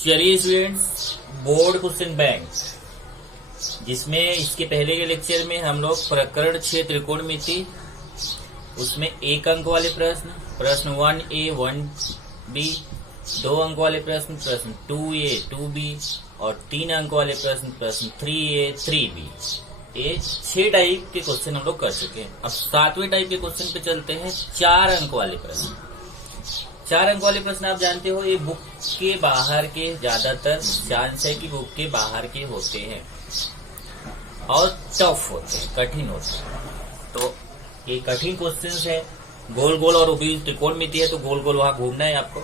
चलिए students, board question bank, जिसमें इसके पहले के लेक्चर में हम लोग प्रकरण 6 त्रिकोणमिति, उसमें 1 अंक वाले प्रश्न 1A 1B, 2 अंक वाले प्रश्न 2A 2B और 3 अंक वाले प्रश्न 3A 3B। ये 6 टाइप के क्वेश्चन हम लोग कर चुके हैं। अब 7वें टाइप के क्वेश्चन पे चलते हैं। 4 अंक वाले प्रश्न। 4 अंक वाले प्रश्न आप जानते हो, ये बुक के बाहर के, ज्यादातर चांस है कि बुक के बाहर के होते हैं और टफ होते हैं, कठिन होते हैं। तो ये कठिन क्वेश्चंस है। गोल गोल और उपयुक्त त्रिकोणमिति है, तो गोल गोल वहां घूमना है आपको।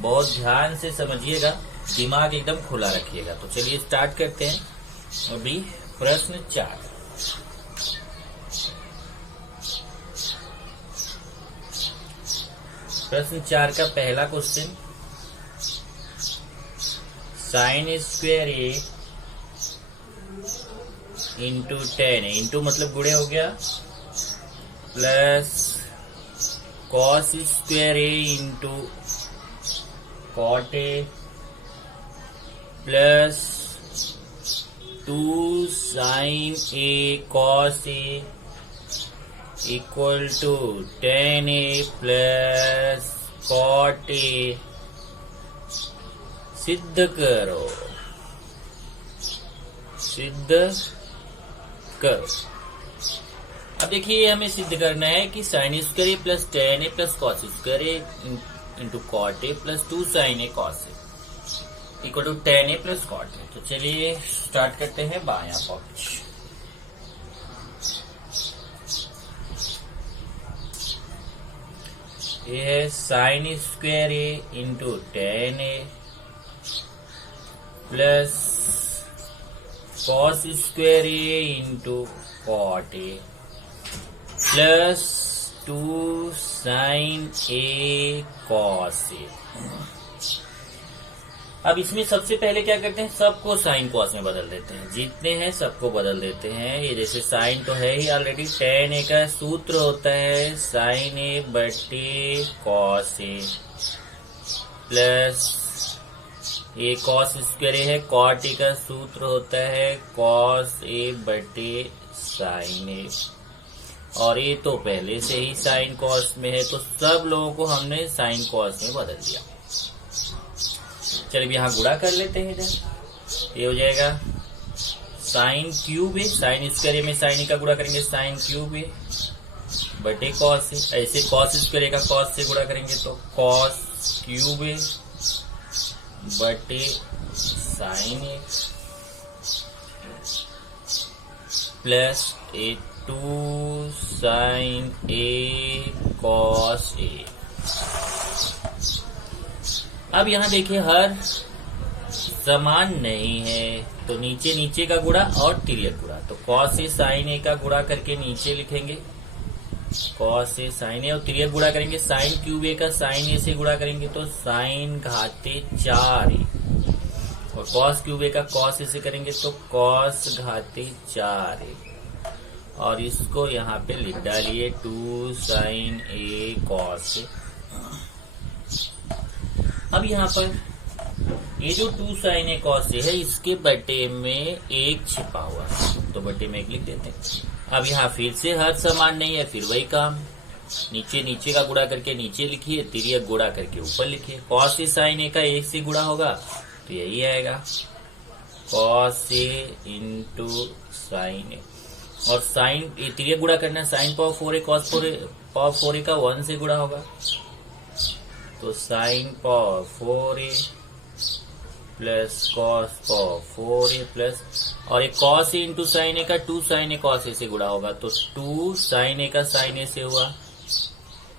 बहुत ध्यान से समझिएगा, दिमाग एकदम खुला रखिएगा। तो चलिए स्टार्ट करते हैं। अभी प्रश्न 4। प्रश्न 4 का पहला question, sine square A into 10 है, इंटू मतलब गुणे हो गया, plus cos square A into cot A plus 2 sine A cos A equal to 10A plus cot A. सिद्ध करो, सिद्ध करो। अब देखिए, हमें सिद्ध करना है कि sine square A plus 10A plus cos square A into cot A plus 2 sine A cos A equal to 10A plus cot A. तो चलिए स्टार्ट करते हैं बायां पक्ष। ये है sine square A into 10A plus cos square A into cot A plus 2 sine A cos A. अब इसमें सबसे पहले क्या करते हैं, सबको साइन कॉस में बदल देते हैं। जितने हैं सबको बदल देते हैं। ये जैसे साइन तो है ही ऑलरेडी, 10A का सूत्र होता है साइन ए बटे कॉस ए प्लस ये कॉस स्क्वायर ए है, कॉट ए का सूत्र होता है कॉस ए बटे साइन ए। और ये तो पहले से ही साइन कॉस में है, तो सब लोगों को हमने साइन कॉस में बदल दिया। चलिए यहाँ गुणा कर लेते हैं इधर। ये हो जाएगा साइन क्यूब ए, साइन स्क्वायर में साइन ए का गुणा करेंगे साइन क्यूब ए बटे कॉस ए। ऐसे कॉस स्क्वायर का कॉस से गुणा करेंगे तो कॉस क्यूब ए बटे sign A plus 2 sine A cos A. अब यहाँ देखिए, हर समान नहीं है, तो नीचे नीचे का गुणा और तिर्यक गुणा। तो कॉस ए साइन ए का गुणा करके नीचे लिखेंगे कॉस ए साइन ए, और तिर्यक गुणा करेंगे साइन क्यूब ए का साइन ए से गुणा करेंगे तो साइन घाते 4A, और कॉस क्यूब ए का कॉस ए से करेंगे तो कॉस घाते 4A। और इसको यहाँ पे लिख डालिए 2 साइन ए कॉस ए। अब यहाँ पर ये जो 2 साइन ए कॉस ए है, इसके बटे में 1 छिपा हुआ है, तो बटे में 1 लिख देते हैं। अब यहाँ फिर से हर समान नहीं है, फिर वही काम, नीचे नीचे का गुणा करके नीचे लिखिए, तिर्यक गुणा करके ऊपर लिखिए। कॉस ए साइन ए का 1 से गुणा होगा तो यही आएगा कॉस ए इंटू साइन ए, और साइन तिर्यक गुणा करना है, sine power 4A cos power 4A का 1 से गुणा होगा तो sine power 4A plus cos power 4A plus, और एक कॉस ए इंटू साइन ए का 2 साइन ए कॉस ए से गुणा होगा तो 2 साइन ए का साइन ए से हुआ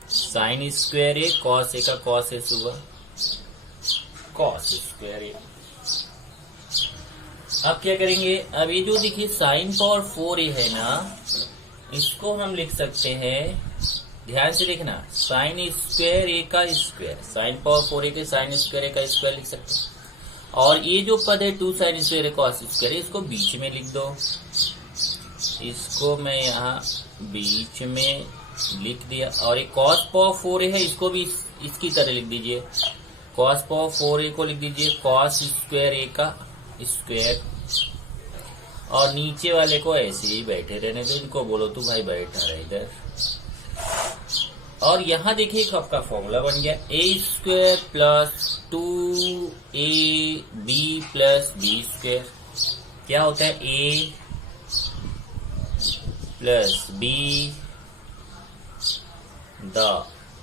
साइन स्क्वायर ए, कॉस ए का कॉस ए से हुआ कॉस स्क्वायर ए। अब क्या करेंगे, अब ये जो देखिए साइन पावर 4A है ना, इसको हम लिख सकते हैं, ध्यान से देखना, साइन स्क्वायर ए का स्क्वायर, साइन पावर 4A के साइन स्क्वायर ए का स्क्वायर लिख सकते हैं। और ये जो पद है 2 साइन स्क्वायर ए कॉस स्क्वायर, इसको बीच में लिख दो। इसको मैं यहाँ बीच में लिख दिया। और ये कॉस पावर 4A है, इसको भी इसकी तरह लिख दीजिए। कॉस पावर 4a को लिख दीजिए कॉस स्क्वायर a का स्क्वायर, और नीचे वाले को ऐसे ही बैठे रहने दो, इनको बोलो तू भाई बैठा रहे इधर। और यहां देखिए एक आपका फॉर्मूला बन गया A square plus 2ab plus B square. क्या होता है A plus B the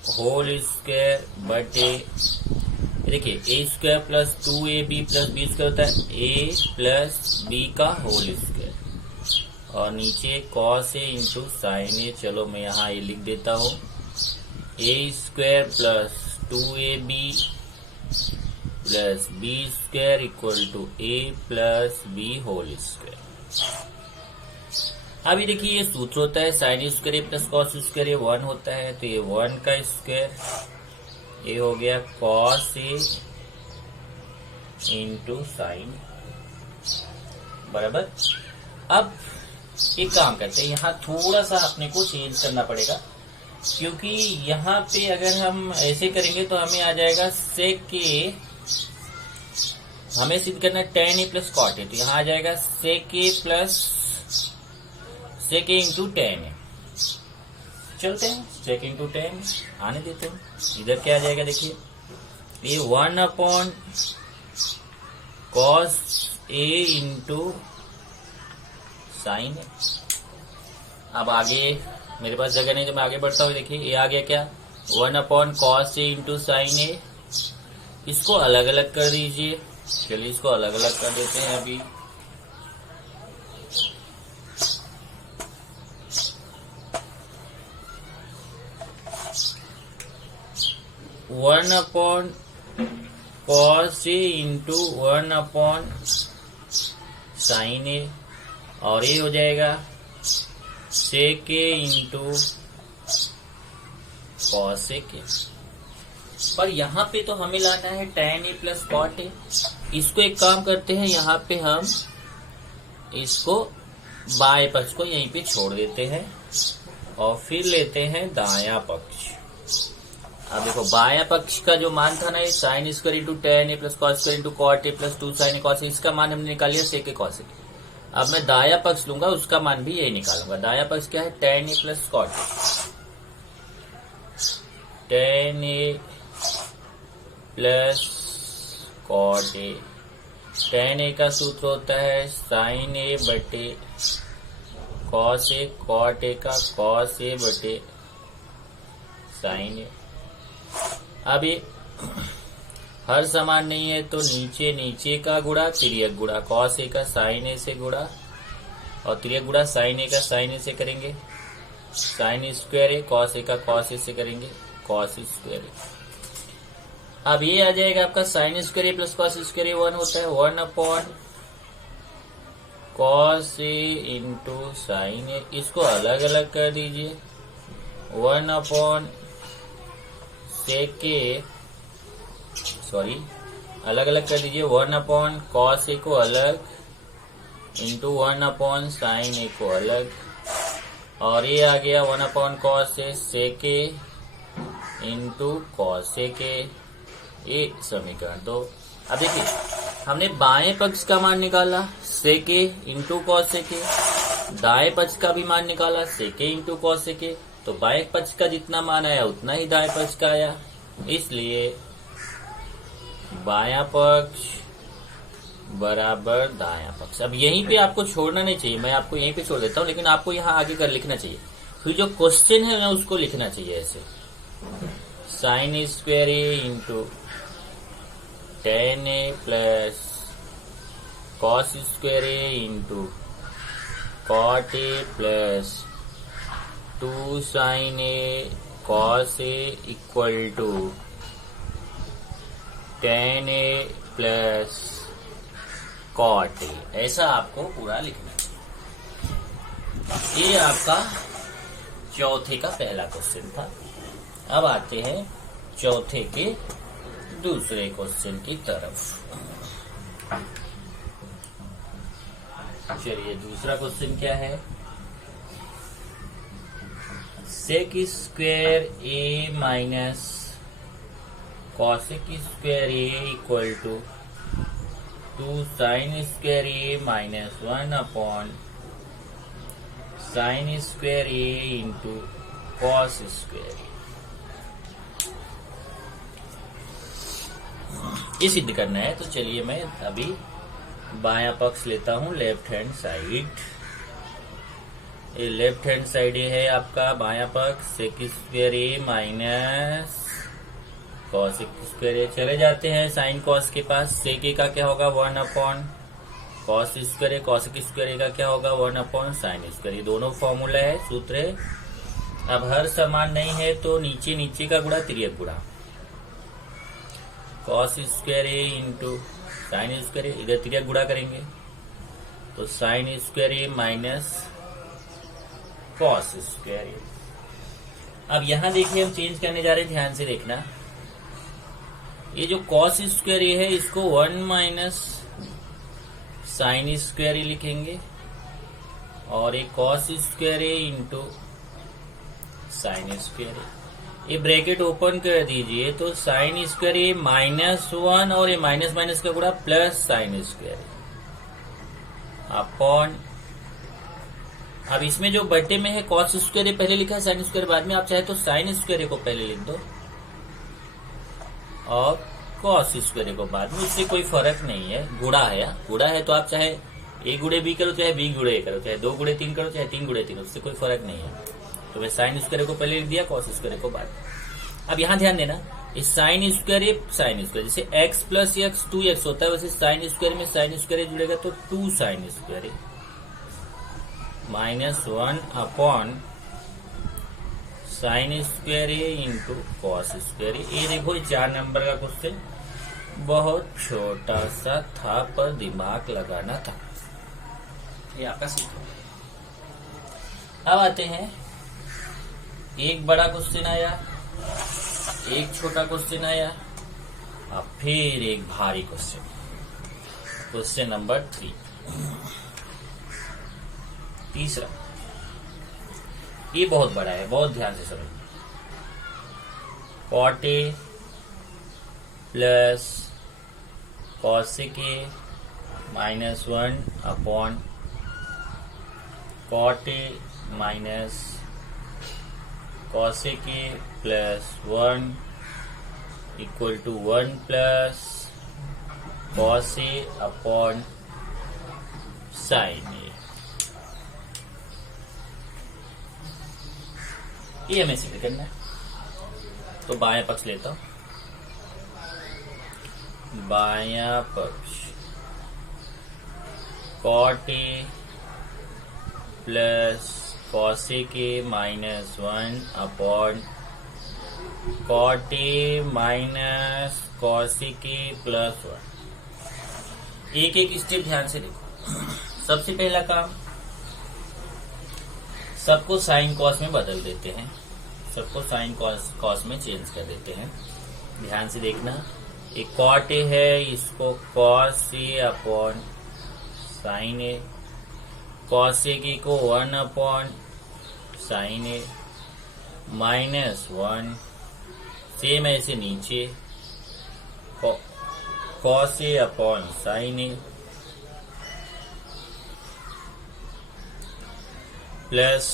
whole square बटे, देखिए A square plus 2ab plus B square होता है ए प्लस बी का होल स्क्वायर, और नीचे cos A into sine A. चलो मैं यहाँ ये लिख देता हूँ A square plus 2ab plus B square equal to A plus B whole square. अभी देखिए ये सूत्र होता है sine square plus cos square, ये 1 होता है, तो ये 1 का स्क्वायर, ये हो गया कॉस ए इंटू साइन, बराबर। अब एक काम करते हैं, यहाँ थोड़ा सा अपने को चेंज करना पड़ेगा, क्योंकि यहाँ पे अगर हम ऐसे करेंगे तो हमें आ जाएगा सेक ए, हमें सिद्ध करना tan a plus cot A, तो यहाँ आ जाएगा sec A plus sec A into tan a। चलते हैं सेक इंटू tan आने देते हैं। इधर क्या आ जाएगा देखिए, ये 1 upon cos A into sine ए। अब आगे मेरे पास जगह नहीं तो मैं आगे बढ़ता हूँ। देखिए ये आ गया क्या 1 upon cos A into sine ए, इसको अलग अलग कर दीजिए। चलिए इसको अलग अलग कर देते हैं अभी। One upon cos A into 1 upon sine ए, और ये हो जाएगा sec A into cos A के। पर यहाँ पे तो हमें लाना है tan a plus cot A. इसको एक काम करते हैं, यहाँ पे हम इसको बाएं पक्ष को यहीं पे छोड़ देते हैं और फिर लेते हैं दायां पक्ष। अब देखो बायां पक्ष का जो मान था ना ये sine square into tan a plus cos square into cot A plus 2 sin a cos a, इसका मान हमने निकाल लिया सेक ए कॉस ए। अब मैं दायां पक्ष लूंगा, उसका मान भी यही निकालूंगा। दायां पक्ष क्या है tan a plus cot A, tan a plus cot A. tan a का सूत्र होता है साइन ए बटे कॉस ए, कॉट ए का कॉस ए बटे साइन ए। अब ये हर समान नहीं है तो नीचे नीचे का गुणा तिर्यक गुणा, कॉस ए का साइन ए से गुणा और तिर्यक गुणा साइन ए का साइन ए से करेंगे, साइन स्क्वायर ए कॉस ए का कॉस ए से करेंगे कॉस स्क्वायर ए। अब ये आ जाएगा आपका sign square A plus cos square ए 1 होता है 1 upon cos A into sine ए। इसको अलग अलग कर दीजिए, 1 अपॉन सेक ए, सॉरी अलग अलग कर दीजिए, 1 अपॉन कॉस ए को अलग इंटू 1 अपॉन साइन ए को अलग, और ये आ गया 1 upon cos A sec A into cos A के, ये समीकरण। तो अब देखिए हमने बाएं पक्ष का मान निकाला सेक ए इंटू कॉस ए के, दाएं पक्ष का भी मान निकाला सेक ए इंटू कॉस ए के, तो बाएं पक्ष का जितना मान आया उतना ही दाएं पक्ष का आया, इसलिए बायां पक्ष बराबर दायां पक्ष। अब यहीं पे आपको छोड़ना नहीं चाहिए, मैं आपको यहीं पे छोड़ देता हूँ, लेकिन आपको यहाँ आगे कर लिखना चाहिए, फिर जो क्वेश्चन है ना उसको लिखना चाहिए ऐसे, sine square A into tan a plus cos square A into cot A plus 2 sin a cos a equal to tan a plus cot A, ऐसा आपको पूरा लिखना है। ये आपका चौथे का पहला क्वेश्चन था। अब आते हैं चौथे के दूसरे क्वेश्चन की तरफ। चलिए दूसरा क्वेश्चन क्या है, sec square A minus cosec square A equal to 2 sine square A minus 1 upon sine square A into cos square A. ये सिद्ध करना है, तो चलिए मैं अभी बायां पक्ष लेता हूं, लेफ्ट हैंड साइड। ये लेफ्ट हैंड साइड ये है आपका बायां पक्ष, सेक square A minus cosec square ए। चले जाते हैं साइन कॉस के पास। सेक ए का क्या होगा 1 अपॉन कॉस स्क्वायर ए, कॉसेक स्क्वायर ए का क्या होगा 1 अपॉन साइन स्क्वायर ए। दोनों फॉर्मूला है, सूत्र है। अब हर समान नहीं है तो नीचे नीचे का गुणा तिर्यक गुणा, cos square A into sign square ए, इधर तिर्यक गुणा करेंगे तो sine square A minus cos square ए। अब यहां देखिए हम चेंज करने जा रहे हैं, ध्यान से देखना। ये जो कॉस स्क्वायर ए है इसको 1 माइनस साइन स्क्वायर ए लिखेंगे और एक cos square A into sign square A. ये ब्रैकेट ओपन कर दीजिए तो साइन स्क्वायर ए -1 और ये माइनस माइनस का गुणा प्लस साइन स्क्वायर अपॉन, अब इसमें जो बटे में है कॉस स्क्वायर ए पहले लिखा है, साइन स्क्वायर बाद में। आप चाहे तो साइन स्क्वायर ए को पहले लिख दो और कॉस स्क्वायर ए को बाद में, इससे कोई फर्क नहीं है। गुणा है, गुणा है तो आप चाहे a गुणे b करो, चाहे b गुणे a करो, चाहे 2 गुणे 3 करो, चाहे 3 गुणे 3, उससे कोई फर्क नहीं है। तो मैं साइन स्क्वायर को पहले लिख दिया, कॉस स्क्वायर को बाद। अब यहां ध्यान देना, इस साइन स्क्वायर जैसे x प्लस एक्स 2x होता है, वैसे साइन स्क्वायर में साइन स्क्वायर जुड़ेगा तो 2 sine square -1 upon sine square A into cos square A. ये देखो 4 नंबर का क्वेश्चन बहुत छोटा सा था पर दिमाग लगाना था, ये आपका सीखो। अब आते हैं, एक बड़ा क्वेश्चन आया, एक छोटा क्वेश्चन आया, अब फिर एक भारी क्वेश्चन, क्वेश्चन नंबर 3, तीसरा। ये बहुत बड़ा है, बहुत ध्यान से समझो। Cot A plus cosec A -1 upon cot A minus cosec A plus 1 equal to 1 plus cos A upon sine A. ये हमें सिद्ध करना है, तो बायां पक्ष लेता हूं। बायां पक्ष cot A plus cosec A -1 upon cot A minus cosec A plus 1। एक एक स्टेप ध्यान से देखो। सबसे पहला काम, सबको साइन कॉस में बदल देते हैं, सबको साइन कॉस में चेंज कर देते हैं। ध्यान से देखना, एक कॉट ए है, इसको cos A upon sine A, cosec ए को 1 अपॉन साइन ए -1, सेम ऐसे नीचे cos A upon sine A plus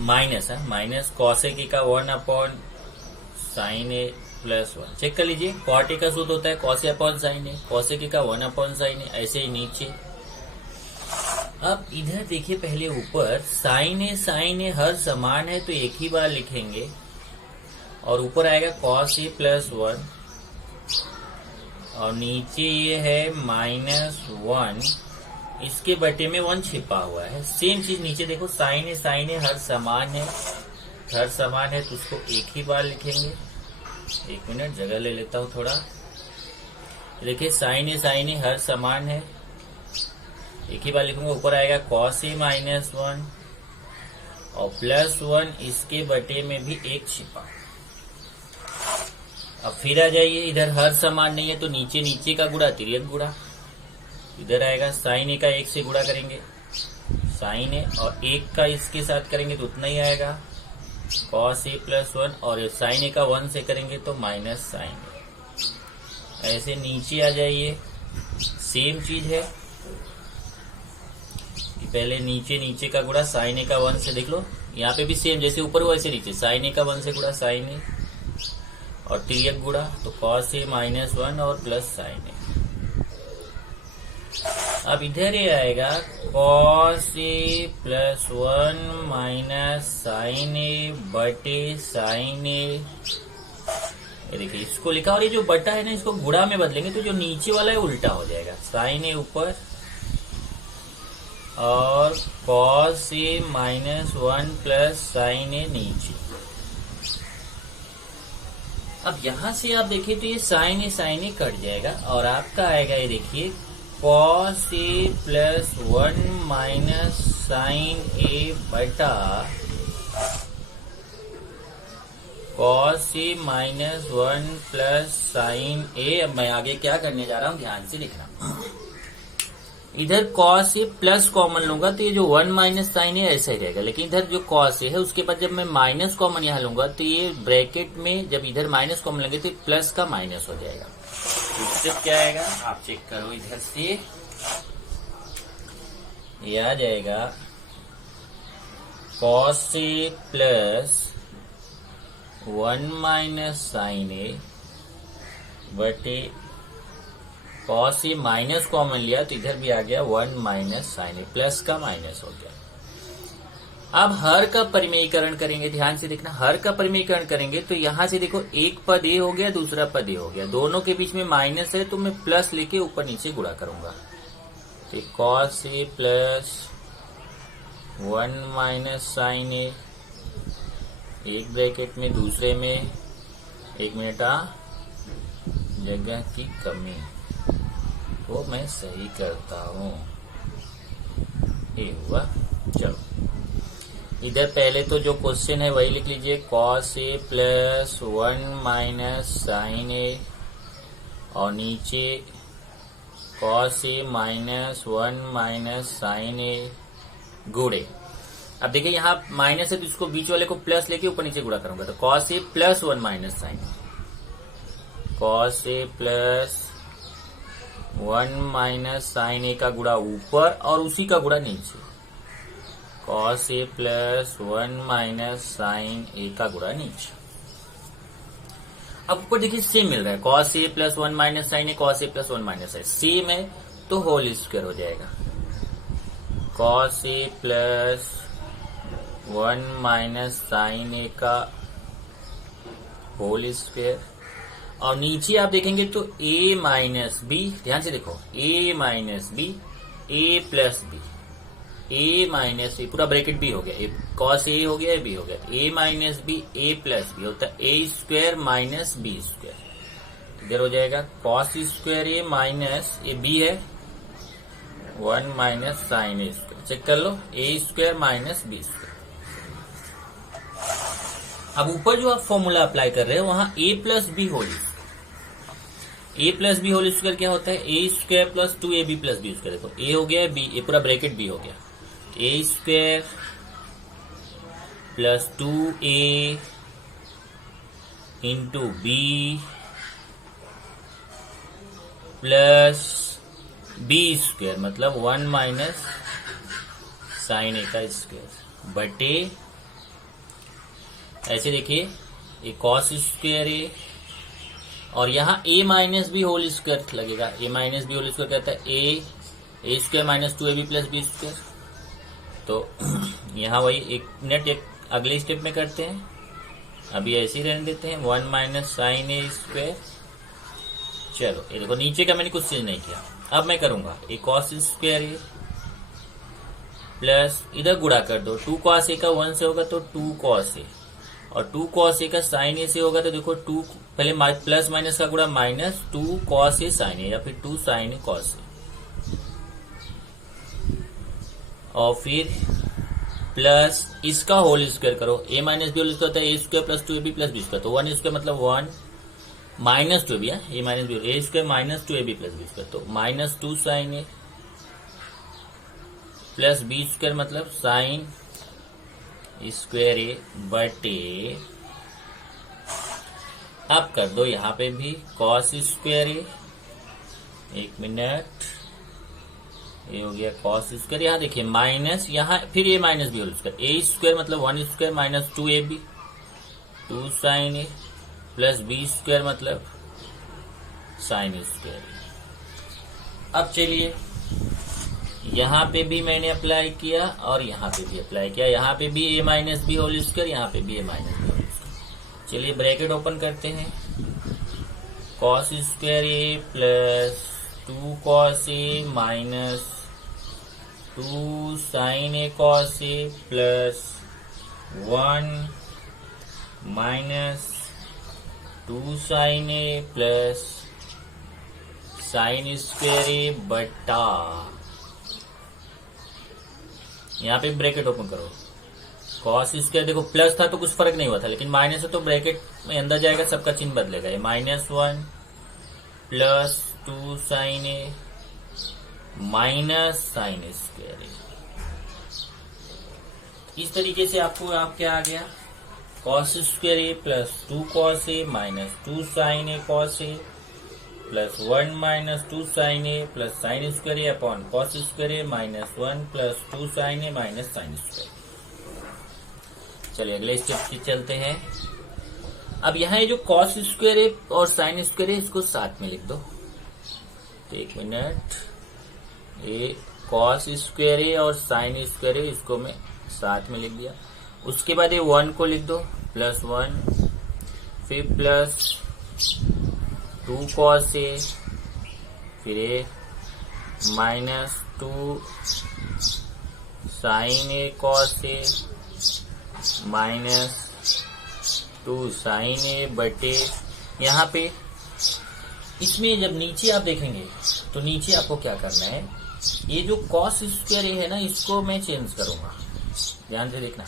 minus cosec ए का 1 upon sine A plus 1। Check कर लीजिए, कॉट ए का सूत्र होता है cos A upon sine A, cosec ए का 1 अपॉन साइन ए, ऐसे ही नीचे। अब इधर देखिए, पहले ऊपर साइन ए हर समान है तो एक ही बार लिखेंगे और ऊपर आएगा कॉस ए प्लस 1 और नीचे ये है -1, इसके बटे में 1 छिपा हुआ है। सेम चीज नीचे देखो, साइन ए हर समान है, तो उसको एक ही बार लिखेंगे। एक मिनट जगह ले लेता हूं थोड़ा। देखिए साइन ए हर समान है, एक ही बार लिखूंगा। ऊपर आएगा कॉस ए -1 और +1, इसके बटे में भी 1 छिपा। अब फिर आ जाइए, इधर हर समान नहीं है तो नीचे नीचे का गुणा तिर्यक गुणा। इधर आएगा साइन ए का 1 से गुणा करेंगे, साइन ए और 1 का इसके साथ करेंगे तो उतना ही आएगा। कॉस ए प्लस 1 और साइन ए का 1 से करेंगे तो माइनस साइन ए। ऐसे नीचे आ जाइए, सेम चीज है। पहले नीचे का गुणा साइन ए का 1 से, देख लो यहाँ पे भी सेम, जैसे ऊपर हो वैसे नीचे, साइन ए का 1 से गुणा साइन ए और तिर्यक गुणा, तो कॉस ए माइनस 1 और प्लस साइन ए। अब इधर ये आएगा cos A plus 1 minus sine A बटे साइन ए। ये देखिए इसको लिखा, और ये जो बटा है ना इसको गुणा में बदलेंगे तो जो नीचे वाला है उल्टा हो जाएगा, साइन ए ऊपर और cos A minus 1 plus sign ए नीचे। अब यहां से आप देखिए तो ये साइन ए कट जाएगा और आपका आएगा, ये देखिए cos A plus 1 minus sine ए बटा cos A minus 1 plus sign ए। अब मैं आगे क्या करने जा रहा हूं, ध्यान से देखना। इधर कॉस ए प्लस कॉमन लूंगा तो ये जो 1 माइनस साइन ए ऐसा ही रहेगा, लेकिन इधर जो कॉस ए है उसके बाद जब मैं माइनस कॉमन यहाँ लूंगा तो ये ब्रैकेट में जब इधर माइनस कॉमन लेंगे तो प्लस का माइनस हो जाएगा। इससे क्या आएगा आप चेक करो, इधर से ये आ जाएगा cos A plus 1 minus sine A बटे कॉस ए माइनस कॉमन लिया तो इधर भी आ गया 1 माइनस साइन ए, प्लस का माइनस हो गया। अब हर का परिमेयीकरण करेंगे, ध्यान से देखना। हर का परिमेयीकरण करेंगे तो यहां से देखो एक पद ए हो गया, दूसरा पद ए हो गया, दोनों के बीच में माइनस है तो मैं प्लस लेके ऊपर नीचे गुणा करूंगा। तो cos A plus 1 minus sine ए, एक ब्रैकेट में, दूसरे में, एक मिनट जगह की कमी वो मैं सही करता हूं, ये हुआ। चलो इधर पहले तो जो क्वेश्चन है वही लिख लीजिए, cos A plus 1 minus sine ए और नीचे cos A minus 1 minus sine ए गुणे। अब देखिए यहाँ माइनस है तो इसको बीच वाले को प्लस लेके ऊपर नीचे गुणा करूंगा, तो cos A plus 1 minus sine A, cos A plus 1 minus sine ए का गुणा ऊपर और उसी का गुणा नीचे, कॉस ए प्लस 1 माइनस साइन ए का गुणा नीचे। अब ऊपर देखिए सेम मिल रहा है, cos A plus 1 minus sine A, cos A plus 1 minus sign same है तो होल स्क्वायर हो जाएगा, cos A plus 1 minus sine ए का होल स्क्वायर। और नीचे आप देखेंगे तो a माइनस बी, ध्यान से देखो, a minus B, a plus B, a minus A, पूरा ब्रैकेट भी हो गया, कॉस ए हो गया, बी हो गया, a minus B, a plus B होता है a square minus B square. इधर हो जाएगा cos square a minus A B है 1 minus sine A square. Check कर लो, a square minus B square. अब ऊपर जो आप फॉर्मूला अप्लाई कर रहे हो वहां a plus B whole, A plus B whole square क्या होता है, A square plus 2ab plus B square. देखो ए हो गया, बी, ये पूरा ब्रैकेट बी हो गया, A square plus 2a into B plus B square, मतलब 1 माइनस साइन ए का स्क्वायर बटे, ऐसे देखिए ये कॉस स्क्वायर ए और यहाँ a minus B whole square लगेगा, a minus B whole square कहता है A square minus 2ab plus B square. तो यहाँ वही एक मिनट एक अगले स्टेप में करते हैं, अभी ऐसे ही रहने देते हैं, 1 माइनस साइन ए स्क्वायर। चलो ये देखो नीचे का मैंने कुछ चेंज नहीं किया, अब मैं करूंगा ए कॉस स्क्वायर ए प्लस इधर गुणा कर दो, 2 कॉस ए का 1 से होगा तो 2 कॉस ए और 2 कॉस ए का साइन ए से होगा तो देखो 2 पहले प्लस माइनस का गुणा माइनस 2 कॉस ए साइन ए या फिर 2 साइन ए कॉस ए और फिर प्लस इसका होल स्क्वायर करो, A minus B whole square होता है A square plus 2ab plus B square, तो 1 स्क्वायर मतलब 1 माइनस 2ab है, A minus B A square minus 2ab plus B square, तो minus 2 sine A plus B square मतलब sine square A बटे, अब कर दो यहाँ पे भी कॉस स्क्वायर ए, एक मिनट, ये हो गया कॉस स्क्वायर, यहाँ देखिए माइनस, यहाँ फिर ए माइनस बी होल स्क्वायर, ए स्क्वायर मतलब 1 square minus 2ab 2 sine A plus B square मतलब साइन स्क्वायर। अब चलिए यहाँ पे भी मैंने अप्लाई किया और यहाँ पे भी अप्लाई किया, यहाँ पे भी ए माइनस बी होल स्क्वायर, यहाँ पे भी ए माइनस बी होल स्क्वायर। चलिए ब्रैकेट ओपन करते हैं, cos square A plus 2 cos A minus 2 sine A cos A plus 1 minus 2 sine A plus sign square ए बटा, यहाँ पे ब्रैकेट ओपन करो, कॉस स्क्वायर देखो प्लस था तो कुछ फर्क नहीं हुआ था, लेकिन माइनस है तो ब्रैकेट में अंदर जाएगा, सबका चिन्ह बदलेगा, ये -1 plus 2 sine A minus sign square ए। इस तरीके से आपको आप क्या आ गया, cos square A plus 2 cos A minus 2 sine A cos A plus 1 minus 2 sine A plus sign square A upon cos square A minus 1 plus 2 sine A minus sine square. चलिए अगले step पे चलते हैं। अब यहाँ जो cos square ए और sign square ए इसको साथ में लिख दो, तो एक मिनट, ये कॉस स्क्वायर ए और साइन स्क्वायर ए इसको मैं साथ में लिख दिया। उसके बाद ये 1 को लिख दो प्लस 1, फिर प्लस 2 कॉस ए, फिर ए minus 2 sine A cos A minus 2 sine A बटे, यहाँ पे इसमें जब नीचे आप देखेंगे तो नीचे आपको क्या करना है, ये जो कॉस स्क्वायर ए है ना इसको मैं चेंज करूंगा, ध्यान से देखना।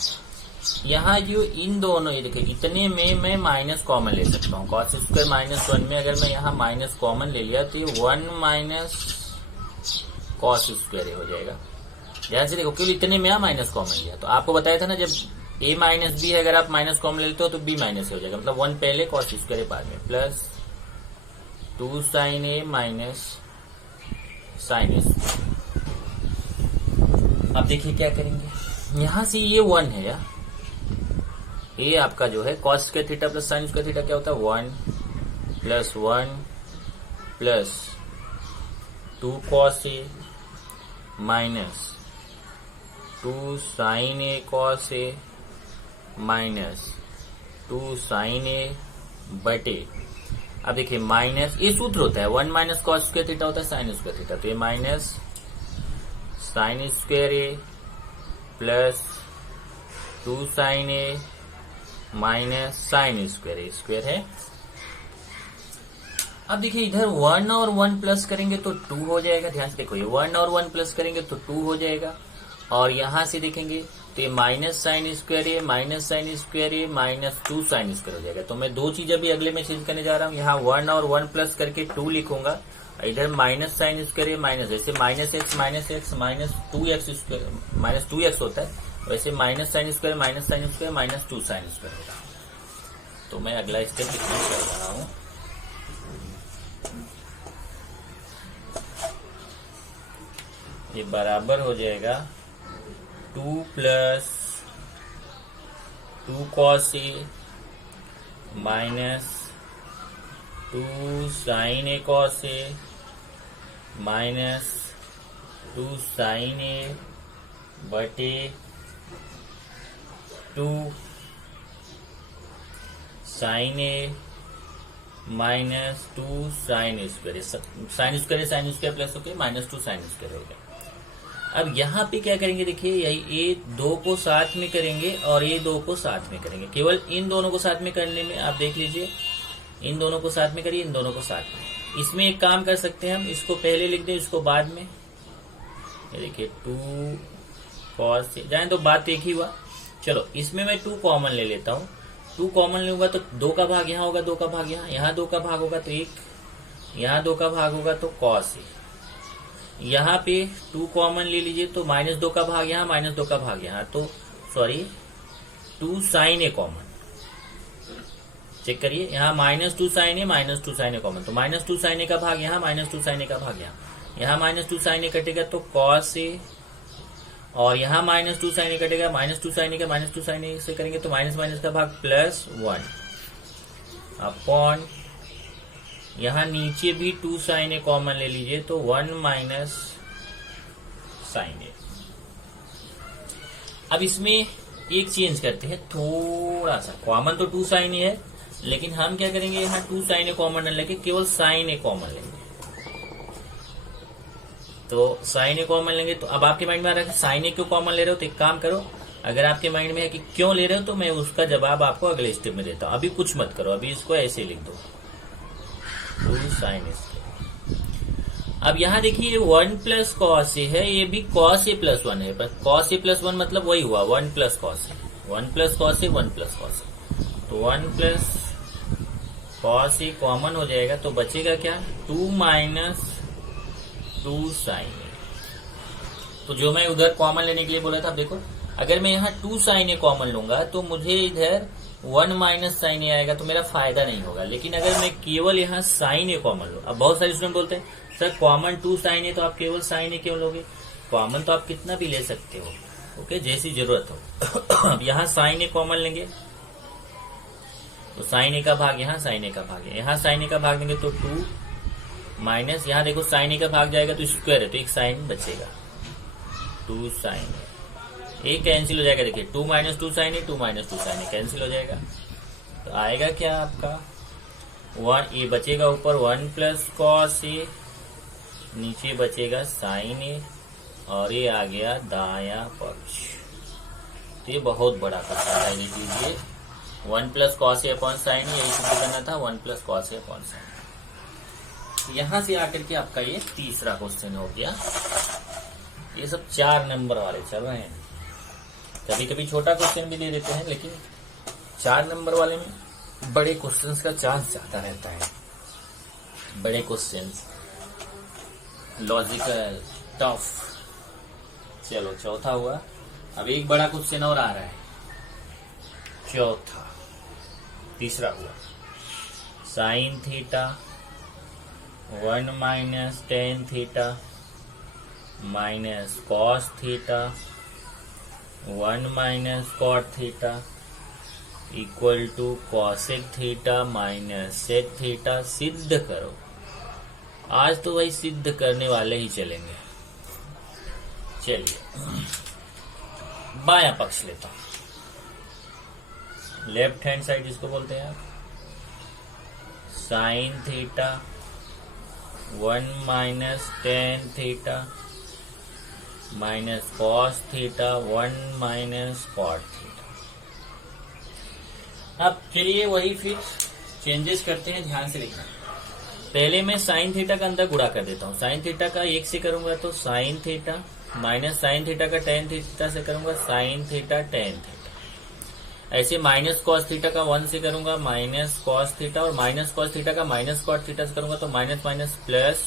यहाँ जो इन दोनों, ये देखिए इतने में मैं माइनस कॉमन ले सकता हूँ, कॉस स्क्वायर -1 में अगर मैं यहाँ माइनस कॉमन ले लिया तो ये 1 माइनस कॉस स्क्वायर ए हो जाएगा। ध्यान से देखो क्योंकि इतने में यहाँ माइनस कॉमन लिया, तो आपको बताया था ना जब ए माइनस बी है अगर आप माइनस कॉमन लेते हो तो बी माइनस हो जाएगा, मतलब 1 पहले कॉस स्क्वायर ए बाद में plus 2 sine A minus sine square. अब देखिए क्या करेंगे, यहां से ये 1 है या ये आपका जो है cos square theta plus sign square theta क्या होता है 1 plus 1 plus 2 cos A minus 2 sine A cos A minus 2 sine A बटे, अब देखिए माइनस, ये सूत्र होता है 1 माइनस कॉस स्क्वायर थीटा होता है साइन स्क्वायर थीटा, तो ये minus sign square A plus 2 sine A minus sign square A square है। अब देखिए इधर 1 और 1 प्लस करेंगे तो 2 हो जाएगा, ध्यान से देखो ये 1 और 1 प्लस करेंगे तो 2 हो जाएगा, और यहां से देखेंगे तो ये minus sign square A minus sign square A minus 2 sine square हो जाएगा। तो मैं दो चीज अभी अगले में चेंज करने जा रहा हूँ, यहाँ 1 और 1 प्लस करके 2 लिखूंगा, इधर minus sign square A minus, जैसे minus x minus 2x square minus 2x होता है, वैसे minus sine square minus 2 sine square होगा। तो मैं अगला स्टेप लिखना कर रहा हूँ, ये बराबर हो जाएगा 2 plus 2 cos A minus 2 sine A cos A minus 2 sine A बटे 2 sine A minus 2 sine square, sine square plus होकर -2 साइन स्क्वायर हो गया। अब यहाँ पे क्या करेंगे, देखिए यही ये 2 को साथ में करेंगे और ये 2 को साथ में करेंगे, केवल इन दोनों को साथ में करने में आप देख लीजिए, इन दोनों को साथ में करिए, इन दोनों को साथ में। इसमें एक काम कर सकते हैं हम, इसको पहले लिख दें इसको बाद में, ये देखिए 2 कॉस, जाए तो बात एक ही हुआ। चलो इसमें मैं 2 कॉमन ले लेता हूँ, 2 कॉमन लूंगा तो 2 का भाग यहाँ होगा, 2 का भाग यहाँ 2 का भाग होगा तो 1, यहाँ 2 का भाग होगा तो कॉस ए, यहाँ पे 2 कॉमन ले लीजिए तो -2 का भाग यहाँ -2 का भाग यहाँ, तो सॉरी 2 sin ए कॉमन, चेक करिए यहाँ -2 sin ए -2 sin ए कॉमन, तो -2 sin ए का भाग यहाँ, -2 sin ए का भाग यहाँ -2 sin ए कटेगा तो cos ए, और यहाँ -2 sin ए कटेगा, -2 sin ए का -2 sin ए से करेंगे तो माइनस माइनस का भाग +1 अपॉन, यहाँ नीचे भी 2 sin ए कॉमन ले लीजिए तो 1 माइनस sin ए। अब इसमें एक चेंज करते हैं थोड़ा सा, कॉमन तो 2 sin ए है, लेकिन हम क्या करेंगे यहाँ 2 sin ए कॉमन न लेके केवल sin ए कॉमन लेंगे। तो sin ए कॉमन लेंगे तो अब आपके माइंड में आ रहा है कि sin ए क्यों कॉमन ले रहे हो, तो एक काम करो, अगर आपके माइंड में है कि क्यों ले रहे हो तो मैं उसका जवाब आपको अगले स्टेप में देता हूं, अभी कुछ मत करो, अभी इसको ऐसे लिख दो 2 sin ए। अब यहाँ देखिए 1 प्लस कॉस ए है, ये भी cos ए प्लस 1 है, पर cos ए प्लस 1 मतलब वही हुआ 1 प्लस कॉस ए, 1 प्लस कॉस ए 1 प्लस कॉस ए, तो 1 प्लस कॉस ए कॉमन हो जाएगा तो बचेगा क्या 2 माइनस 2 sin ए। तो जो मैं उधर कॉमन लेने के लिए बोला था, देखो अगर मैं यहाँ 2 sin ए कॉमन लूंगा तो मुझे इधर 1 माइनस sin ए आएगा तो मेरा फायदा नहीं होगा, लेकिन अगर मैं केवल यहाँ sin ए कॉमन लूँ, अब बहुत सारे स्टूडेंट बोलते हैं सर कॉमन 2 sin ए तो आप केवल sin ए क्यों लोगे, कॉमन तो आप कितना भी ले सकते हो, ओके, जैसी जरूरत हो। अब यहाँ sin ए कॉमन लेंगे तो sin ए का भाग यहाँ, sin ए का भाग यहाँ, sin ए का भाग देंगे तो 2 माइनस, यहाँ देखो sin ए का भाग जाएगा तो स्क्वायर है तो एक साइन बचेगा 2 sin ए, एक कैंसिल हो जाएगा, देखिए 2 माइनस 2 sin ए, 2 माइनस 2 sin ए कैंसिल हो जाएगा, तो आएगा क्या आपका 1, ये बचेगा ऊपर 1 प्लस कॉस ए, नीचे बचेगा sin ए, और ये आ गया दाया पक्ष। तो ये बहुत बड़ा क्वेश्चन है, लिख लीजिए 1 plus cos A upon sin ए, यही सिद्ध करना था 1 plus cos A upon sin ए। यहां से आकर के आपका ये तीसरा क्वेश्चन हो गया। ये सब 4 नंबर वाले चल रहे हैं, कभी कभी छोटा क्वेश्चन भी दे देते हैं, लेकिन 4 नंबर वाले में बड़े क्वेश्चंस का चांस ज्यादा रहता है, बड़े क्वेश्चंस, लॉजिकल, टफ। चलो चौथा हुआ, अब एक बड़ा क्वेश्चन और आ रहा है, चौथा, तीसरा हुआ sine theta 1 minus tan theta minus cos theta 1 minus cot theta equal to cosec theta minus sec theta सिद्ध करो। आज तो वही सिद्ध करने वाले ही चलेंगे। चलिए बायां पक्ष लेता हूं, लेफ्ट हैंड साइड जिसको बोलते हैं आप, sine theta 1 minus tan theta minus cos theta 1 minus cot theta. अब चलिए वही फिर चेंजेस करते हैं, ध्यान से लिखना। पहले मैं साइन थीटा का अंदर गुणा कर देता हूँ, साइन थीटा का 1 से करूंगा तो sine theta minus sine theta का टेन थीटा से करूंगा साइन थीटा टेन थीटा। ऐसे माइनस कॉस थीटा का 1 से करूंगा माइनस कॉस थीटा, और माइनस कॉस थीटा का माइनस कॉट थीटा से करूंगा तो minus minus plus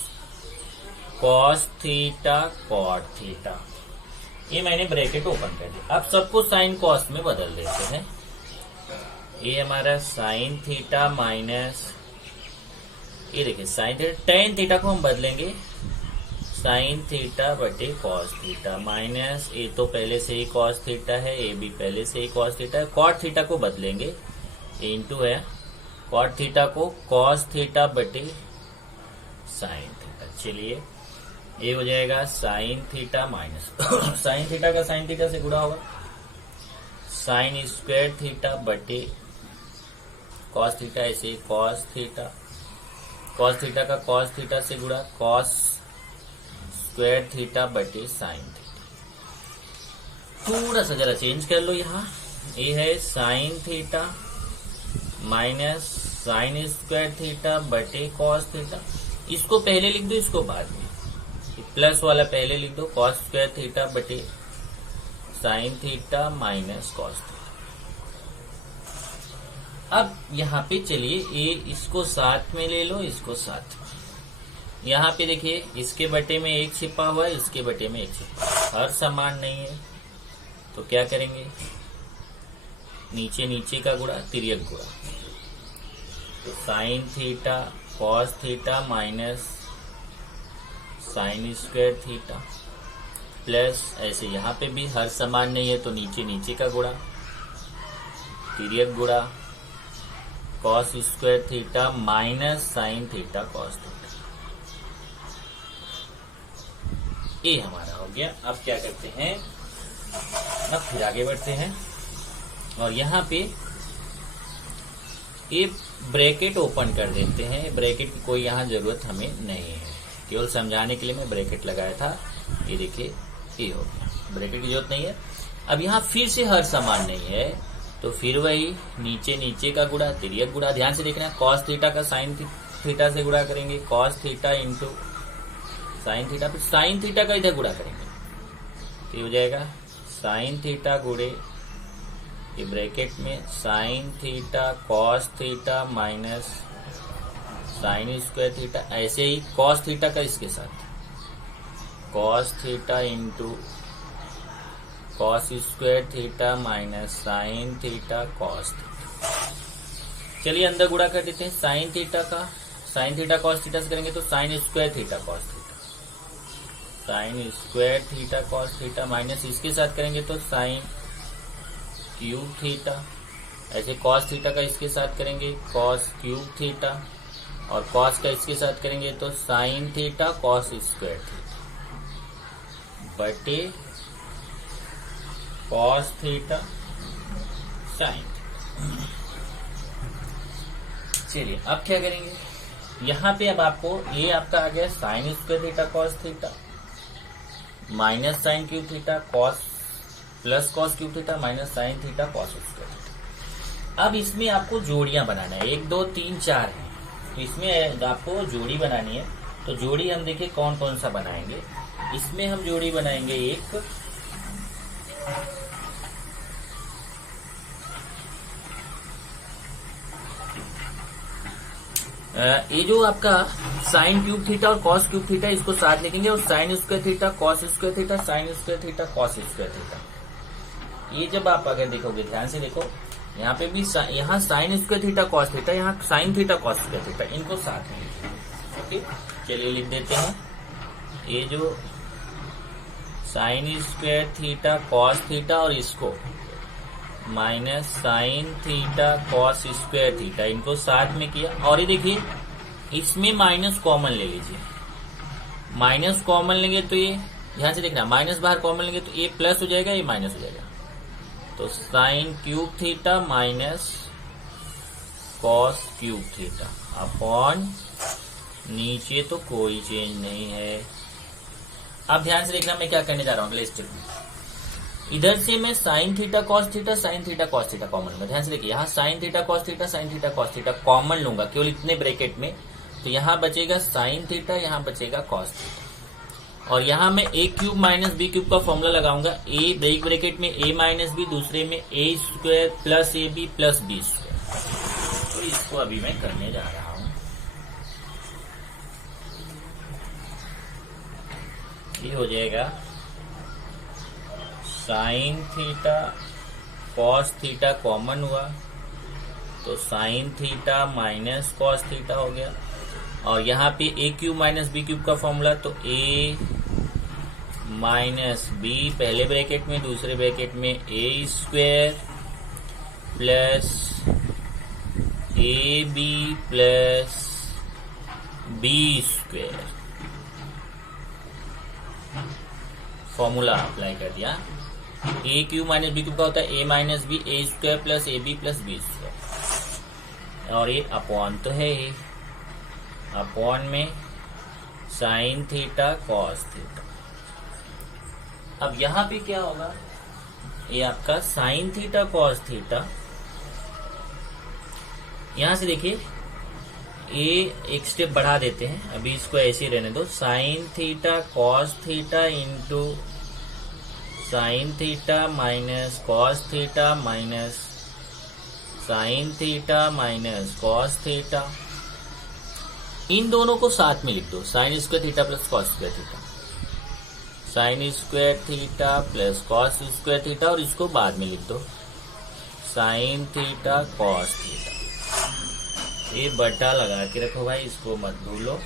cos theta cot theta. ये मैंने ब्रैकेट ओपन कर दिया। अब सबको साइन कॉस में बदल देते हैं। ये हमारा साइन थीटा माइनस, ये देखिए साइन थीटा, टेन थीटा को हम बदलेंगे साइन थीटा बटे कॉस थीटा माइनस, ये तो पहले से ही कॉस थीटा है, ये भी पहले से ही कॉस थीटा है। कॉट थीटा को बदलेंगे, इंटू है कॉट थीटा को कॉस थीटा बटे साइन थीटा। चलिए ये हो जाएगा sine theta minus sine theta का साइन थीटा से गुणा होगा साइन स्क्वायर थीटा बटे कॉस थीटा, ऐसे कॉस थीटा, कॉस थीटा का कॉस थीटा से गुणा कॉस स्क्वायर थीटा बटे साइन थीटा। थोड़ा सा जरा चेंज कर लो, यहाँ ये है sign theta minus sign square theta बटे कॉस थीटा। इसको पहले लिख दो, इसको बाद में, प्लस वाला पहले लिख दो, कॉस स्क्वायर थीटा बटे sign theta minus cos theta. अब यहाँ पे चलिए ये इसको साथ में ले लो, इसको साथ में। यहाँ पे देखिए इसके बटे में 1 छिपा हुआ है, इसके बटे में 1 छिपा, हर समान नहीं है, तो क्या करेंगे नीचे नीचे का गुणा, तिर्यक गुणा, तो sine theta cos theta minus sign square theta plus, ऐसे यहाँ पे भी हर समान नहीं है तो नीचे नीचे का गुणा, तिर्यक गुणा, cos square theta minus sine theta cos theta. ये हमारा हो गया। अब क्या करते हैं, अब फिर आगे बढ़ते हैं और यहाँ पे ये ब्रैकेट ओपन कर देते हैं। ब्रैकेट की कोई यहाँ जरूरत हमें नहीं है, केवल समझाने के लिए मैं ब्रैकेट लगाया था। ये देखिए ये हो गया, ब्रैकेट की जरूरत नहीं है। अब यहाँ फिर से हर समान नहीं है तो फिर वही नीचे नीचे का गुणा, तिर्यक गुणा। ध्यान से देखना, कॉस थीटा का साइन थीटा से गुणा करेंगे, cos theta into sine theta, फिर साइन थीटा का इधर गुणा करेंगे तो हो जाएगा साइन थीटा गुणे ये ब्रैकेट में sign theta cos theta minus sign square theta. ऐसे ही कॉस थीटा का इसके साथ cos theta into cos square theta minus sine theta cos theta. चलिए अंदर गुणा कर देते हैं। साइन थीटा का साइन थीटा कॉस थीटा से करेंगे तो sine square theta cos theta, sine square theta cos theta minus इसके साथ करेंगे तो साइन क्यूब थीटा। ऐसे कॉस थीटा का इसके साथ करेंगे कॉस क्यूब थीटा और कॉस का इसके साथ करेंगे तो sine theta cos square theta बटे कॉस थीटा साइन। चलिए अब क्या करेंगे, यहाँ पे अब आपको ये आपका आ गया sign square theta cos theta minus sine cube theta cos plus cos cube theta minus sine theta cos square theta. अब इसमें आपको जोड़ियां बनाना है, 1 2 3 4 है तो इसमें आपको जोड़ी बनानी है। तो जोड़ी हम देखिए कौन कौन सा बनाएंगे। इसमें हम जोड़ी बनाएंगे एक ये जो आपका साइन क्यूब थीटा और कॉस क्यूब थीटा इसको साथ लिखेंगे और sign square theta cos square theta sine square theta cos square theta. ये जब आप अगर देखोगे ध्यान से देखो, यहाँ पे भी यहाँ sine square theta cos theta, यहाँ sine theta cos square theta, इनको साथ में लिखेंगे। ओके चलिए लिख देते हैं। ये जो sign square theta cos theta और इसको minus sine theta cos square theta, इनको साथ में किया। और ये देखिए इसमें माइनस कॉमन ले लीजिए, माइनस कॉमन लेंगे तो ये ध्यान से देखना, माइनस बाहर कॉमन लेंगे तो ये प्लस हो जाएगा, ये माइनस हो जाएगा। तो sine cube theta minus cos cube theta upon नीचे तो कोई चेंज नहीं है। अब ध्यान से देखना मैं क्या करने जा रहा हूँ अगले स्टेप में। इधर से मैं sign theta cos theta common लूंगा। ध्यान से देखिए, यहाँ sine theta cos theta common लूंगा केवल इतने ब्रैकेट में, तो यहाँ बचेगा साइन थीटा, यहाँ बचेगा कॉस थीटा। और यहाँ मैं ए क्यूब माइनस बी क्यूब का फॉर्मूला लगाऊंगा। ए एक ब्रैकेट में ए माइनस बी, दूसरे में A square plus A B plus B square. तो इसको अभी मैं करने जा रहा हूँ। ये हो जाएगा sine theta cos theta common हुआ तो sine theta minus cos theta हो गया। और यहाँ पे A cube minus B cube का फॉर्मूला, तो ए माइनस बी पहले ब्रैकेट में, दूसरे ब्रैकेट में A square plus A B plus B square. Formula apply कर दिया। A cube minus B cube का होता है A minus B A square plus A B plus B square. और ये अपॉन तो है ही, अपॉन में साइन थीटा कॉस थीटा। अब यहाँ पे क्या होगा, ये आपका साइन थीटा कॉस थीटा, यहां से देखिए ये एक स्टेप बढ़ा देते हैं, अभी इसको ऐसे ही रहने दो। Sine theta cos theta into sine theta minus cos theta minus sine theta minus cos theta. इन दोनों को साथ में लिख दो, sine square theta plus cos square theta, sine square theta plus cos square theta, और इसको बाद में लिख दो साइन थीटा कॉस थीटा। ये बटा लगा के रखो भाई, इसको मत भूलो।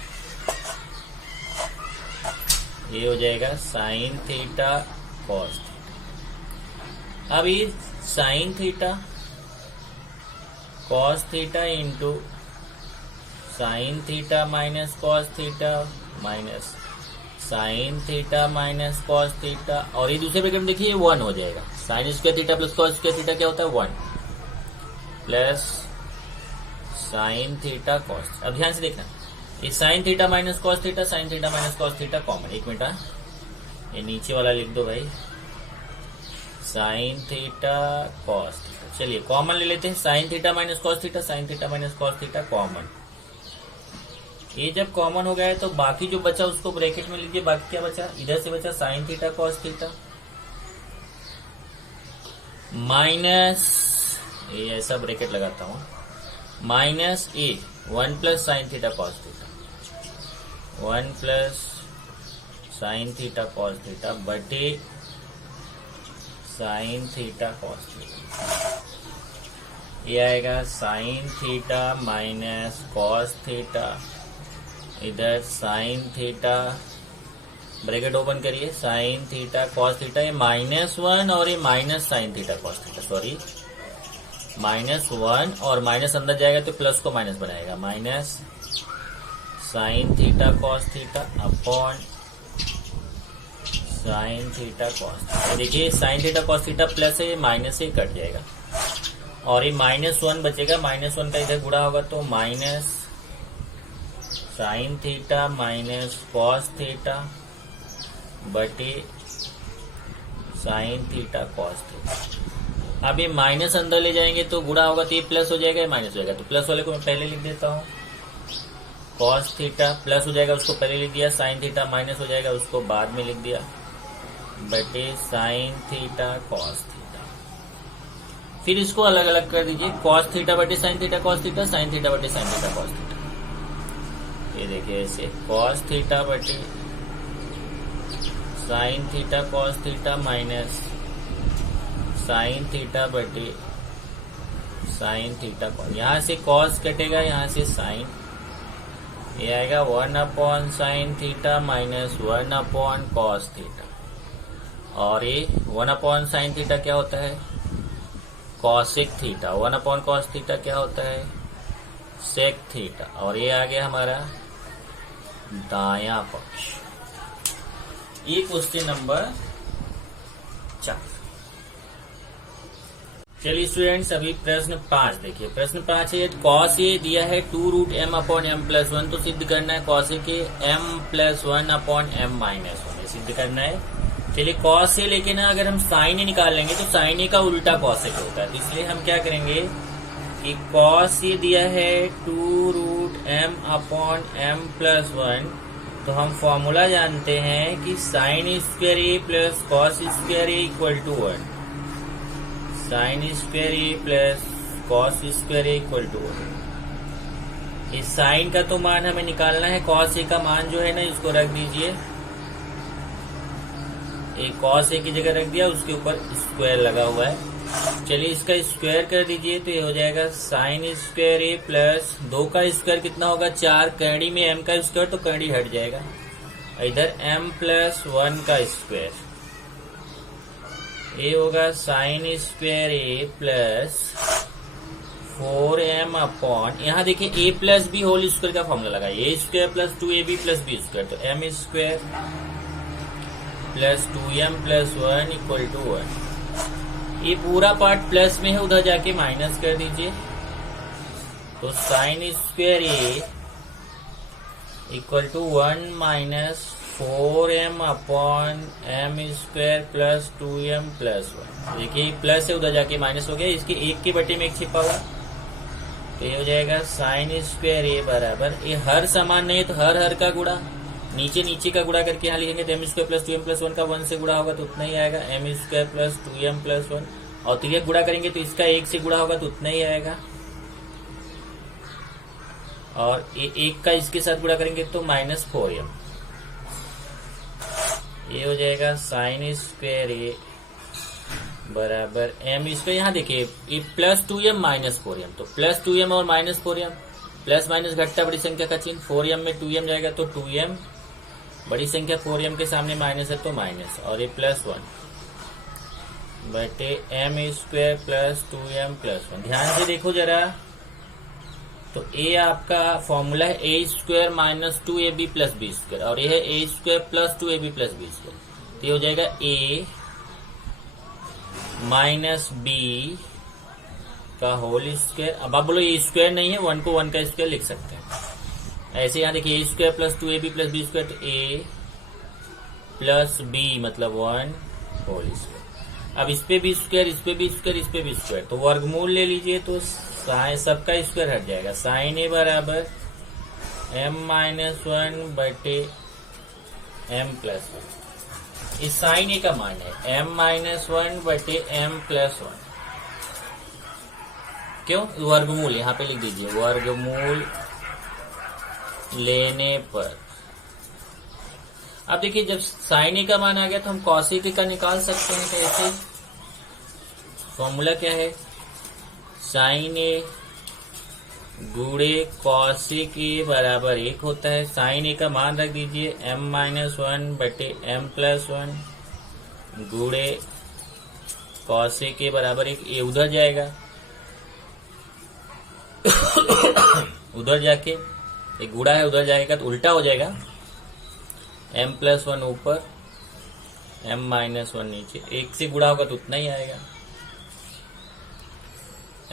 ये हो जाएगा साइन थीटा कॉस थीटा। अब ये sign theta cos theta into sine theta minus cos theta minus sine theta minus cos theta, और ये दूसरे ब्रैकेट में देखिए 1 हो जाएगा। Sign square theta plus cos square theta क्या होता है 1 प्लस साइन थीटा कॉस। अब ध्यान से देखना, ये sign theta minus cos theta, sign theta minus cos theta common. एक मिनट, ये नीचे वाला लिख दो भाई, साइन थीटा कॉस थीटा। चलिए कॉमन ले लेते हैं, sign theta minus cos theta, sign theta minus cos theta common. ये जब कॉमन हो गया है तो बाकी जो बचा उसको ब्रैकेट में लीजिए। बाकी क्या बचा, इधर से बचा sign theta cos theta minus, ये ऐसा ब्रैकेट लगाता हूं, माइनस ए 1 plus sign theta cos theta 1 plus sign theta cos theta बटे साइन थीटा कॉस थीटा। ये आएगा sign theta minus cos theta, इधर साइन थीटा, ब्रैकेट ओपन करिए, साइन थीटा कॉस थीटा, ये -1 और ये minus sine theta cos theta, sorry -1 और minus अंदर जाएगा तो प्लस को माइनस बनाएगा, minus sine theta cos theta upon sine theta cos theta. देखिए sine theta cos theta plus है, माइनस से कट जाएगा और ये -1 बचेगा, -1 का इधर गुणा होगा तो minus sine theta minus cos theta बटे साइन थीटा कॉस थीटा। अब ये माइनस अंदर ले जाएंगे तो गुणा होगा तो ये प्लस हो जाएगा, माइनस हो जाएगा, तो प्लस वाले को मैं पहले लिख देता हूँ। कॉस थीटा प्लस हो जाएगा उसको पहले लिख दिया, साइन थीटा माइनस हो जाएगा उसको बाद में लिख दिया, बटे साइन थीटा कॉस थीटा। फिर इसको अलग अलग कर दीजिए, कॉस थीटा बटे sign theta cos theta, sine theta बटे साइन थीटा कॉस थीटा। ये देखिए ऐसे कॉस थीटा बटे sign theta cos theta minus sine theta बटे साइन थीटा कॉस। यहाँ से कॉस कटेगा, यहाँ से साइन, ये आएगा 1 upon sine theta minus 1 upon cos theta, और ये 1 अपॉन साइन थीटा क्या होता है cosec theta, 1 upon cos theta क्या होता है सेक थीटा, और ये आ गया हमारा दायां पक्ष। ये क्वेश्चन नंबर 4। चलिए स्टूडेंट्स अभी प्रश्न 5 देखिए। प्रश्न 5 है, कॉस ए दिया है 2√m अपॉन m प्लस 1, तो सिद्ध करना है कॉस ए के m plus 1 upon m minus 1 सिद्ध करना है। चलिए कॉस ए लेके ना अगर हम साइन ए निकाल लेंगे तो साइन ए का उल्टा कॉस ए होता है, तो इसलिए हम क्या करेंगे कि कॉस ए दिया है 2√m अपॉन m प्लस 1, तो हम फॉर्मूला जानते हैं कि sine square A plus cos square A equal to 1, sine square A plus cos square A equal to 1। इस साइन का तो मान हमें निकालना है, कॉस ए का मान जो है ना इसको रख दीजिए, एक कॉस ए की जगह रख दिया, उसके ऊपर स्क्वायर लगा हुआ है। चलिए इसका स्क्वायर कर दीजिए तो ये हो जाएगा साइन स्क्वायर ए प्लस 2 का स्क्वायर कितना होगा 4, करड़ी में m का स्क्वायर तो करड़ी हट जाएगा, इधर m प्लस 1 का स्क्वायर, ये होगा sine square A plus 4m upon, यहाँ देखिए a plus B whole square का फॉर्मूला लगा, a square plus 2ab plus B square, तो m square plus 2m plus 1 equal to 1। ये पूरा पार्ट प्लस में है, उधर जाके माइनस कर दीजिए, तो sine square A equal to 1 minus 4m upon m square plus 2m plus 1। देखिए प्लस है, उधर जाके माइनस हो गया, इसके एक के बटे में एक छिपा हुआ, तो ये हो जाएगा साइन स्क्वायर ए बराबर, ये हर समान नहीं है तो हर हर का गुणा, नीचे नीचे का गुणा करके यहाँ लिखेंगे तो m square plus 2m plus 1 का 1 से गुणा होगा तो उतना ही आएगा, m square plus 2m plus 1, और तो ये गुणा करेंगे तो इसका 1 से गुणा होगा तो उतना ही आएगा, और ये 1 का इसके साथ गुणा करेंगे तो -4m। ये हो जाएगा साइन स्क्वायर ए बराबर एम स्क्वायर, यहाँ देखिए ये +2m -4m, तो +2m और -4m, प्लस माइनस घटता बड़ी संख्या का चिन्ह, 4m में 2m जाएगा तो 2m, बड़ी संख्या 4m के सामने माइनस है तो माइनस, और ये +1 बटे m स्क्वायर +2m +1। ध्यान से देखो जरा, तो ए आपका फॉर्मूला है a² -2ab + b², और ये है a² +2ab + b², तो ये हो जाएगा a -b का होल स्क्वायर। अब आप बोलो ये स्क्वायर नहीं है, 1 को 1 का स्क्वायर लिख सकते हैं। ऐसे यहाँ देखिए a² +2ab + b², तो a + b मतलब 1 होल स्क्वायर। अब इस पे भी स्क्वायर, इस पे भी स्क्वायर, इस पे भी स्क्वायर, तो वर्गमूल ले लीजिए तो सबका स्क्वायर हट जाएगा। साइन ए बराबर m-1 बटे m+1, इस साइन ए का मान है m-1 बटे m+1। क्यों? वर्गमूल यहाँ पे लिख दीजिए, वर्गमूल लेने पर। अब देखिए जब साइन ए का मान आ गया तो हम कॉसेक ए का निकाल सकते हैं। कैसे? फॉर्मूला क्या है? साइन ए गुणे कॉसेक ए बराबर 1 होता है। साइन ए का मान रख दीजिए m-1 बटे m+1 गुणे कॉसेक ए बराबर 1। ए उधर जाएगा, उधर जाके एक गुणा है, उधर जाएगा तो उल्टा हो जाएगा, m+1 ऊपर m-1 नीचे। 1 से गुणा होगा तो उतना ही आएगा,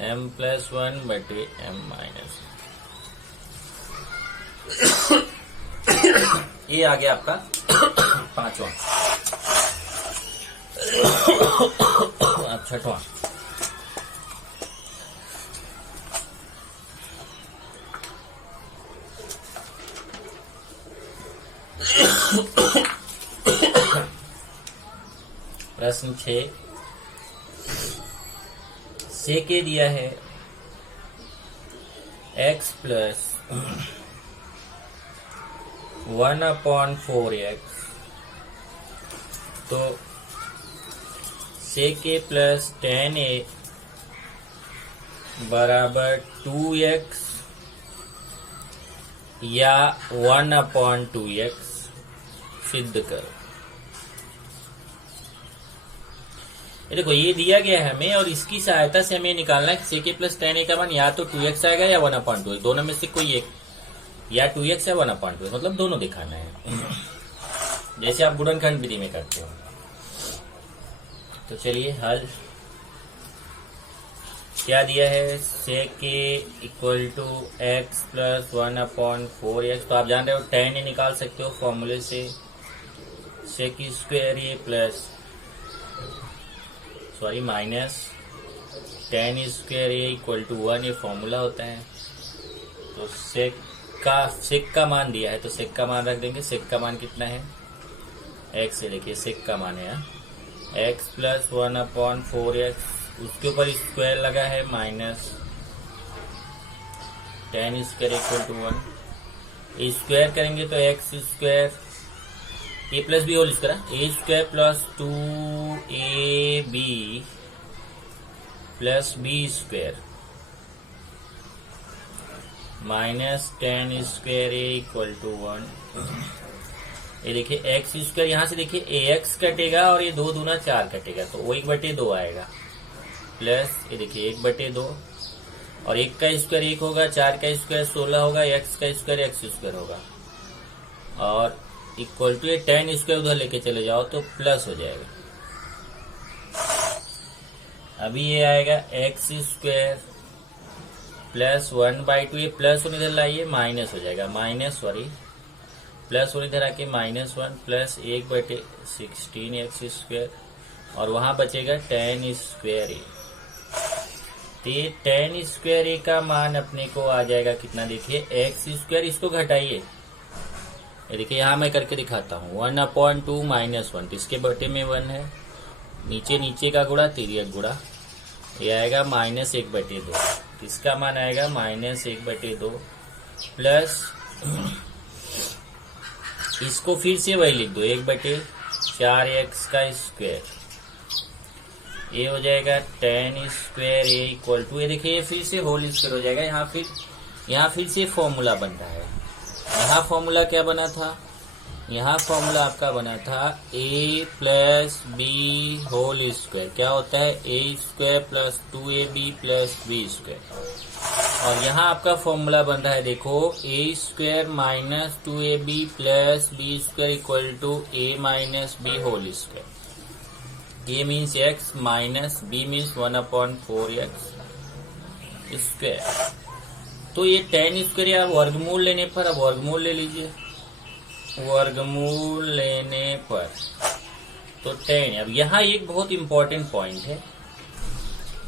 m+1 बटे m-1। ये आ गया आपका 5वां। अब 6वां, प्रश्न 6 से के दिया है x + 1/4x, तो से के + tan a बराबर 2x या 1/2x सिद्ध करो। ये देखो ये दिया गया है हमें, और इसकी सहायता से हमें निकालना है से के + tan a का मान या तो 2x आएगा या 1/2, दोनों में से कोई एक, या 2x या 1/2, मतलब दोनों दिखाना है, जैसे आप गुणनखंड विधि में करते हो। तो चलिए हल क्या दिया है, से के = x + 1/4x, तो आप जान रहे हो tan a निकाल सकते हो फॉर्मूले से, सेक square A plus minus tan square ए = 1, ये फॉर्मूला होता है। तो सेक का मान दिया है तो सेक का मान रख देंगे। सेक का मान कितना है, x से देखिए सेक का मान है x + 1/4x, उसके ऊपर स्क्वायर लगा है माइनस tan स्क्वायर = 1। स्क्वायर करेंगे तो x square a + b whole square, a² + 2ab + b² minus tan square a = 1। ये देखिए x², यहाँ से देखिए ax कटेगा और ये 2 दूना 4 कटेगा, तो वो 1/2 आएगा, प्लस ये देखिए 1/2, और 1 का स्क्वायर 1 होगा, 4 का स्क्वायर 16 होगा, x का स्क्वायर x² होगा, और इक्वल टू ये tan स्क्वायर उधर लेके चले जाओ तो प्लस हो जाएगा। अभी ये आएगा x² + 1/2, ये प्लस इधर लाइए माइनस हो जाएगा, प्लस इधर आके -1 प्लस 1/16x², और वहां बचेगा tan स्क्वायर a। तो ये tan स्क्वायर a का मान अपने को आ जाएगा कितना, देखिए x², इसको घटाइए, ये देखिए यहाँ मैं करके दिखाता हूँ, 1/2 -1, तो इसके बटे में 1 है, नीचे का गुणा तिर्यक गुणा, ये आएगा -1/2, इसका मान आएगा -1/2, प्लस इसको फिर से वही लिख दो, 1/4x², ये हो जाएगा tan square A equal to, ये देखिए फिर से होल स्क्वायर हो जाएगा। यहाँ फिर से फॉर्मूला बन रहा है। यहाँ फॉर्मूला क्या बना था, यहाँ फॉर्मूला आपका बना था a plus B whole square. क्या होता है, a square plus 2ab plus B square. और यहाँ आपका फॉर्मूला बन रहा है, देखो a square minus 2ab plus B square equal to a minus B whole square. a means x minus b means 1/4x square. तो ये tan स्क्वायर या वर्गमूल लेने पर, अब वर्गमूल ले लीजिए, वर्गमूल लेने पर तो tan। अब यहाँ एक बहुत इंपॉर्टेंट पॉइंट है,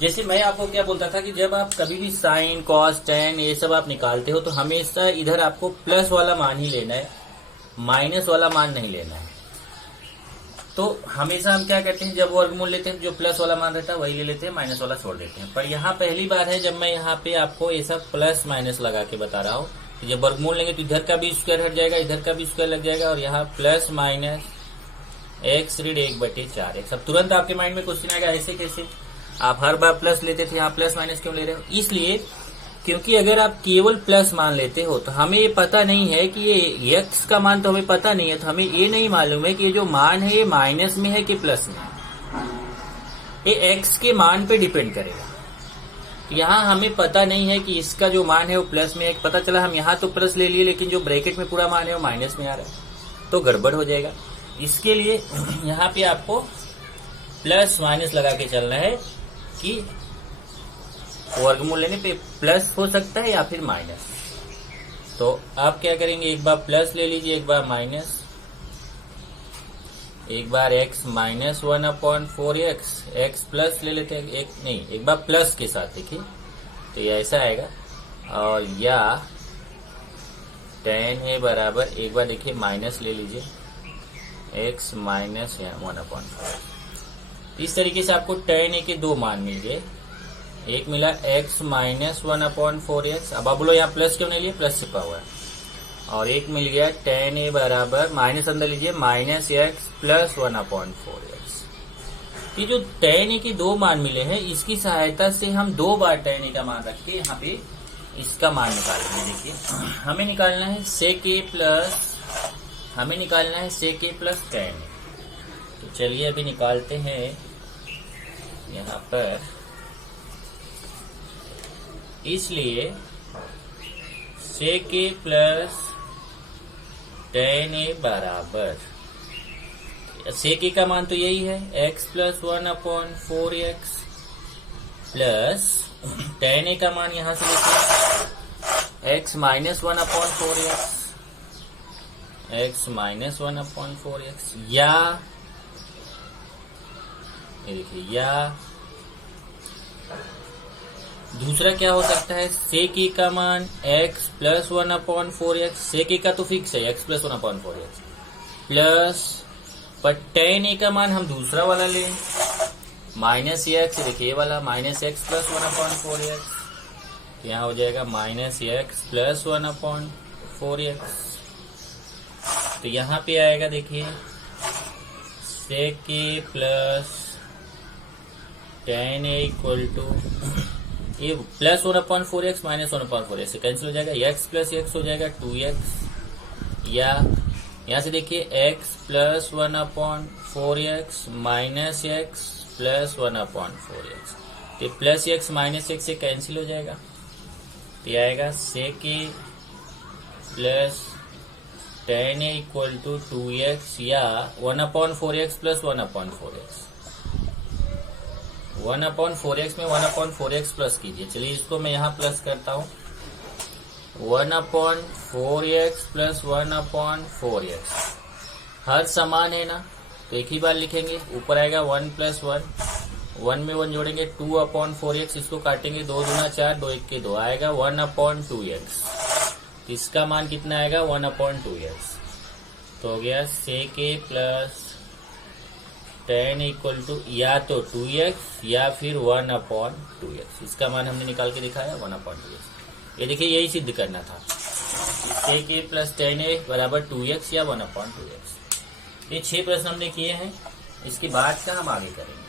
जैसे मैं आपको क्या बोलता था कि जब आप कभी भी साइन कॉस tan ये सब आप निकालते हो तो हमेशा इधर आपको प्लस वाला मान ही लेना है, माइनस वाला मान नहीं लेना है। तो हमेशा हम क्या करते हैं, जब वर्गमूल लेते हैं जो प्लस वाला मान रहता है वही ले लेते हैं, माइनस वाला छोड़ देते हैं। पर यहाँ पहली बार है जब मैं यहाँ पे आपको ये सब प्लस माइनस लगा के बता रहा हूँ। तो जब वर्गमूल लेंगे तो इधर का भी स्क्वायर हट जाएगा, इधर का भी स्क्वायर लग जाएगा, और यहाँ प्लस माइनस x ऋण 1/4x। अब तुरंत आपके माइंड में क्वेश्चन आएगा, ऐसे कैसे, आप हर बार प्लस लेते थे, यहाँ प्लस माइनस क्यों ले रहे हो? इसलिए क्योंकि अगर आप केवल प्लस मान लेते हो तो हमें ये पता नहीं है कि ये x का मान तो हमें पता नहीं है, तो हमें ये नहीं मालूम है कि ये जो मान है ये माइनस में है कि प्लस में है। ये x के मान पे डिपेंड करेगा। यहाँ हमें पता नहीं है कि इसका जो मान है वो प्लस में है। पता चला हम यहाँ तो प्लस ले लिए लेकिन जो ब्रैकेट में पूरा मान है वो माइनस में आ रहा है, तो गड़बड़ हो जाएगा। इसके लिए यहाँ पे आपको प्लस माइनस लगा के चलना है कि वर्गमूल लेने पे प्लस हो सकता है या फिर माइनस। तो आप क्या करेंगे, एक बार प्लस ले लीजिए, एक बार माइनस, एक बार x minus 1/4x, x plus ले लेते हैं, एक बार प्लस के साथ देखिए तो ये ऐसा आएगा। और या tan है बराबर, एक बार देखिए माइनस ले लीजिए, x माइनस 1/4। इस तरीके से आपको tan के दो मान मिल गए। एक मिला x माइनस 1/4x, अब आप बोलो यहाँ प्लस क्यों नहीं लिए, प्लस छिपा हुआ है। और एक मिल गया tan a बराबर, माइनस अंदर लीजिए, माइनस x प्लस 1/4x। ये जो tan a के दो मान मिले हैं, इसकी सहायता से हम दो बार tan a का मान रख के यहाँ पे इसका मान निकालेंगे। देखिए हमें निकालना है sec a plus tan a। तो चलिए अभी निकालते हैं यहाँ पर। इसलिए sec a plus tan a बराबर, sec a का मान तो यही है x plus 1/4x plus tan a का मान यहां से देखिए x minus 1/4x, x minus 1/4x, या ये देखिए, या दूसरा क्या हो सकता है, sec a का मान x plus 1/4x, sec a का तो फिक्स है x प्लस 1/4x, प्लस पर tan a का मान हम दूसरा वाला लें, माइनस x, देखिए वाला माइनस x प्लस 1/4x, तो यहाँ हो जाएगा माइनस x प्लस 1/4x। तो यहाँ पे आएगा देखिए sec a plus tan a equal to, ये प्लस 1/4x माइनस 1/4x से कैंसिल हो जाएगा, x प्लस x हो जाएगा 2x, या यहाँ से देखिए x plus 1/4x minus x plus 1/4x, तो प्लस x माइनस x से कैंसिल हो जाएगा। तो ये आएगा sec a plus tan a equal to 2x, या 1/4x प्लस 1/4x, 1/4x में 1/4x प्लस कीजिए। चलिए इसको मैं यहाँ प्लस करता हूँ, 1/4x प्लस 1/4x, हर समान है ना, तो एक ही बार लिखेंगे। ऊपर आएगा 1 प्लस 1 में 1 जोड़ेंगे 2/4x, इसको काटेंगे 2 दूना 4, 2 1 के 2, आएगा 1/2x। इसका मान कितना आएगा, 1/2x। तो हो गया sec a plus tan equal to या तो 2x या फिर 1/2x। इसका मान हमने निकाल के दिखाया 1/2x। ये देखिए यही सिद्ध करना था, sec a plus tan a बराबर 2x या 1/2x। ये 6 प्रश्न हमने किए हैं, इसके बाद का हम आगे करेंगे।